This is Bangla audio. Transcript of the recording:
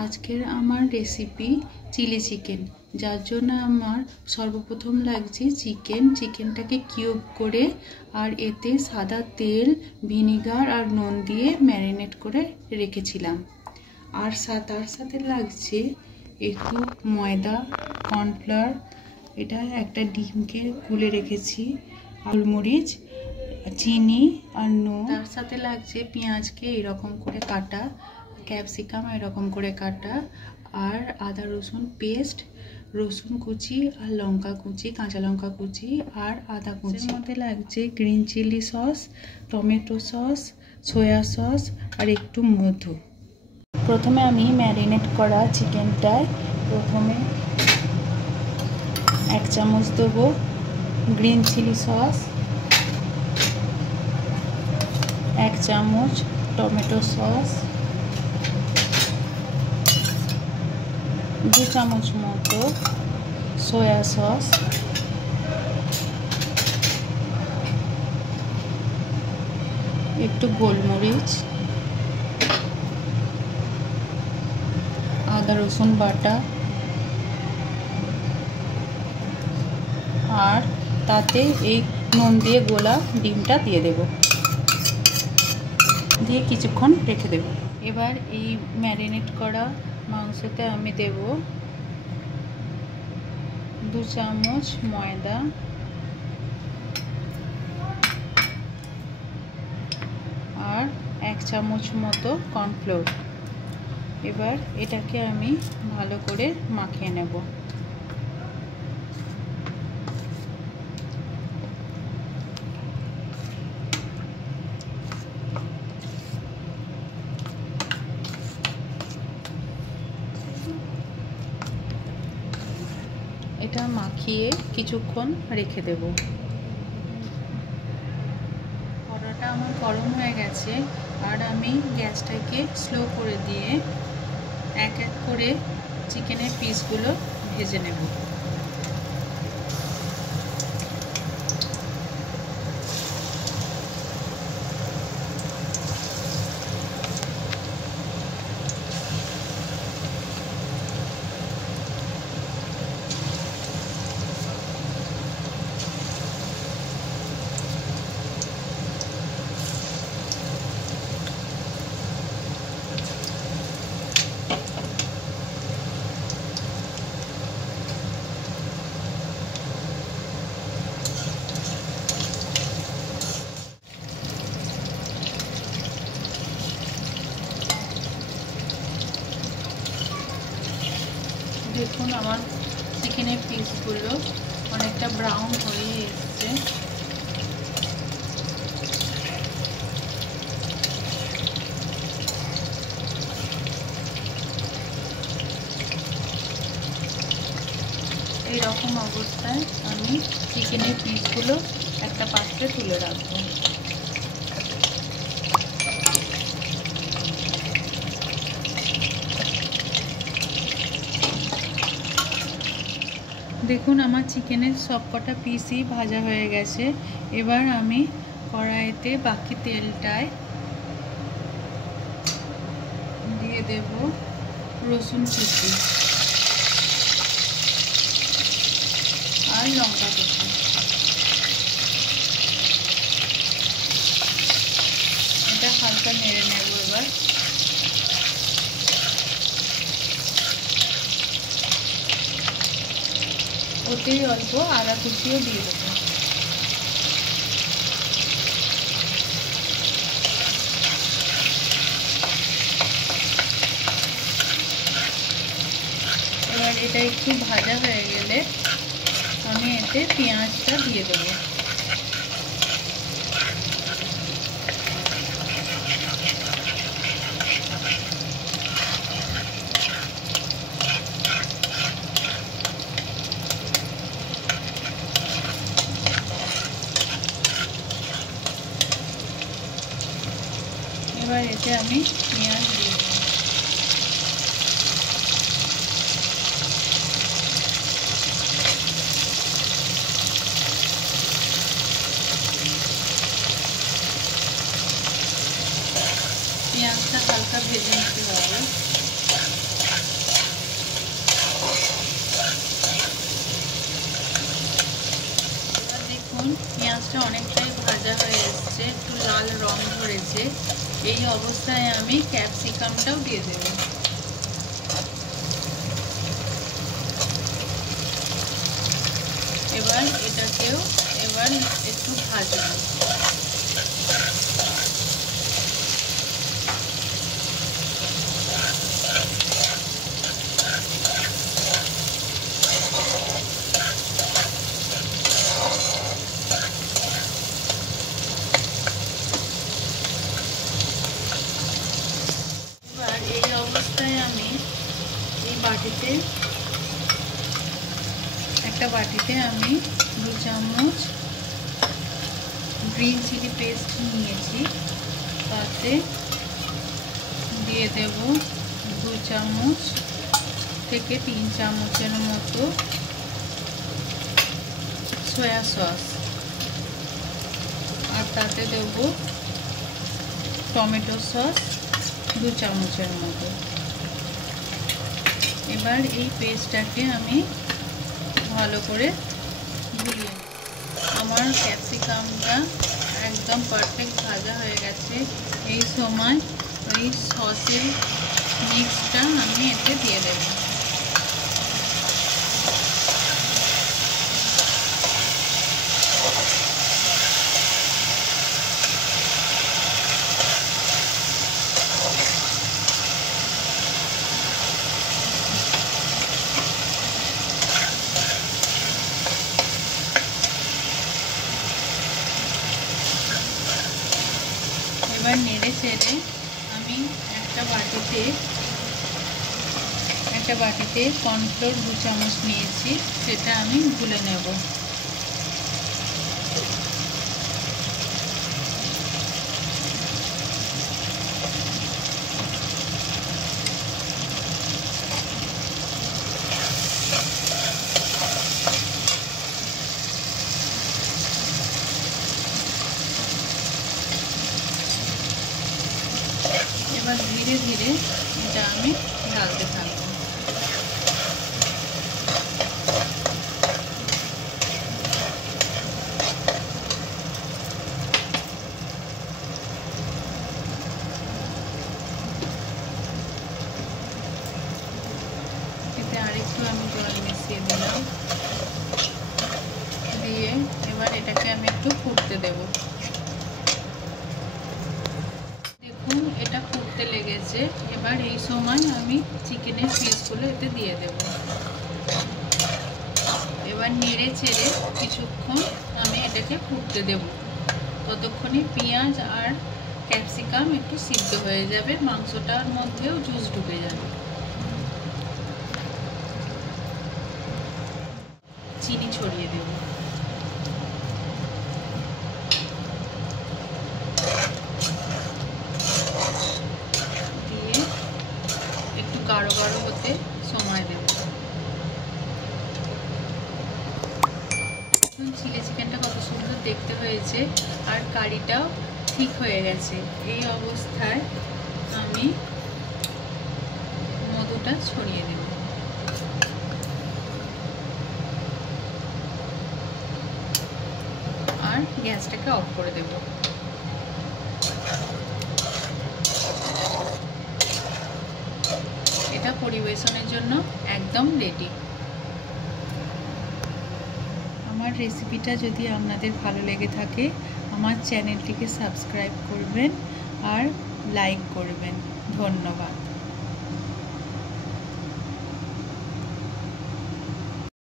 আজকের আমার রেসিপি চিলি চিকেন, যার জন্য আমার সর্বপ্রথম লাগছে চিকেনটাকে কিউব করে আর এতে সাদা তেল, ভিনিগার আর নুন দিয়ে ম্যারিনেট করে রেখেছিলাম। আর তার সাথে লাগছে একটু ময়দা, কর্নফ্লাওয়ার, এটা একটা ডিমকে গুলে রেখেছি, গোলমরিচ, চিনি আর নুন। তার সাথে লাগছে পেঁয়াজকে এরকম করে কাটা, ক্যাপসিকাম এরকম করে কাটা, আর আদা রসুন পেস্ট, রসুন কুচি আর লঙ্কা কুচি, কাঁচা লঙ্কা কুচি আর আদা কুচি। মধ্যে লাগছে green chilli sauce, tomato sauce, soya sauce আর একটু মধু। প্রথমে আমি ম্যারিনেট করা চিকেনটায় প্রথমে 1 চামচ দেবো গ্রিন চিলি সস, 1 চামচ টমেটো সস, 2 চামচ মতো সয়া সস, একটু গোলমরিচ, আদা রসুন বাটা, আর তাতে এই নুন দিয়ে গোলা ডিমটা দিয়ে দেব, দিয়ে কিছুক্ষণ রেখে দেব। এবার এই ম্যারিনেট করা মাংসতে আমি দেব 2 চামচ ময়দা, আর 1 চামচ মতো কর্নফ্লোর। এবার এটাকে আমি ভালো করে মাখিয়ে নেব। এটা মাখিয়ে কিছুক্ষণ রেখে দেব। কড়াটা আমার গরম হয়ে গেছে, আর আমি গ্যাসটাকে স্লো করে দিয়ে এক এক করে চিকেনের পিসগুলো ভেজে নেব। দেখুন আমার চিকেনের পিসগুলো অনেকটা ব্রাউন হয়ে এসছে। এই রকম অবস্থায় আমি চিকেনের পিসগুলো একটা পাত্রে তুলে রাখবো। দেখুন আমার চিকেনের সবকটা পিসই ভাজা হয়ে গেছে। এবার আমি কড়াইতে বাকি তেলটায় দিয়ে দেব রসুন কুচি আর লঙ্কা কুচি। এটা হালকা নেড়ে নেব। এবার ওতেই অল্প আদা কুচিও দিয়ে দেবো। এবার এটা একটু ভাজা হয়ে গেলে আমি এতে পেঁয়াজটা দিয়ে দেবো। এবার এতে আমি পেঁয়াজ দিয়ে দেবো। পেঁয়াজটা হালকা ভেজে নিতে হবে। পেঁয়াজটা অনেকটাই ভাজা হয়ে এসছে, একটু লাল রং ধরেছে। এই অবস্থায় আমি ক্যাপসিকামটাও দিয়ে দেব। এবার এটাকেও একটু ভাজবো। এবার এই অবস্থায় আমি একটা বাটিতে আমি 2 চামচ গ্রিন চিলি পেস্ট নিয়েছি, তাতে দিয়ে দেব 2 চামচ থেকে 3 চামচের মতো সয়া সস, আর তাতে দেব টমেটো সস 2 চামচের মতো। এবার এই পেস্টটাকে আমি ভালো করে গুলিয়ে নেব। আমার ক্যাপসিকামটা একদম পারফেক্ট ভাজা হয়ে গেছে। এই সময় ওই সসের মিক্সটা আমি এতে দিয়ে দেব। এবার নেড়ে চেড়ে আমি একটা বাটিতে কর্নফ্লোর 2 চামচ নিয়েছি, সেটা আমি গুলে নেব। এবার ধীরে ধীরে এটা আমি ঢালতে থাকবো। এতে আরেকটু আমি জল মিশিয়ে দিলাম, দিয়ে এবার এটাকে আমি একটু ফুটতে দেব। দেখুন এটা ফুটতে লেগেছে। এবার এই সময় আমি চিকেনের পিসগুলো এতে দিয়ে দেব। এবার নেড়ে চেড়ে কিছুক্ষণ আমি এটাকে ফুটতে দেব। ততক্ষণে পেঁয়াজ আর ক্যাপসিকাম একটু সিদ্ধ হয়ে যাবে, মাংসটার মধ্যেও জুস ঢুকে যাবে। চিনি ছড়িয়ে দেব। দিয়ে একটু গাঢ় গাঢ় হতে সময় দেব। চিলি চিকেনটা কত সুন্দর দেখতে হয়েছে, আর কারিটাও ঠিক হয়ে গেছে। এই অবস্থায় আমি মধুটা ছড়িয়ে দেব। আর গ্যাসটাকে অফ করে দেব। এটা পরিবেশনের জন্য একদম রেডি। আমার রেসিপিটা যদি আপনাদের ভালো লেগে থাকে, আমার চ্যানেলটিকে সাবস্ক্রাইব করবেন আর লাইক করবেন। ধন্যবাদ।